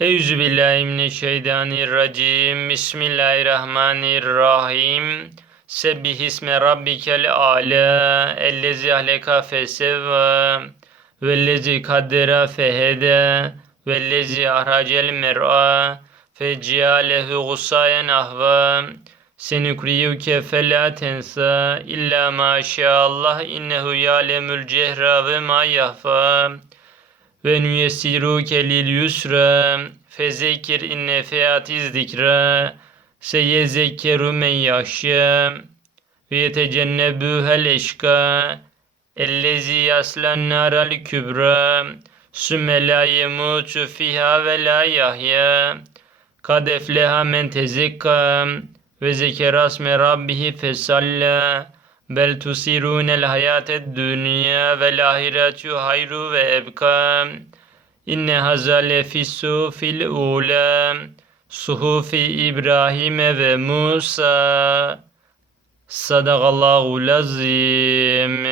Eûzü billahi mineşşeytanirracim. Bismillahirrahmanirrahim. Sebbih isme rabbikel a'la. Ellezi ahleka fesevva. Vellezi kaddera fehede. Vellezi ahracel mer'a. Feccialehu gussayen ahva. Senukriyuke fela tensa. İlla ma şaallah innehu ya'lemul cehra ve ma yahfa. Ve nüyessiruke lil yusra fezekir inne featiz zikra seyezekkeru men yaşya ve yetecennebuhel eşka ellezi yaslan naral kübra sümme la yemutu fiha ve la yahya kad efleha men tezekka ve zekerasme rabbihi fesalla bel tusirunel hayated dünya vel ahiretu hayru ve ebka inne hazale fissu fil ula suhufi İbrahim ve Musa sadakallahu lazim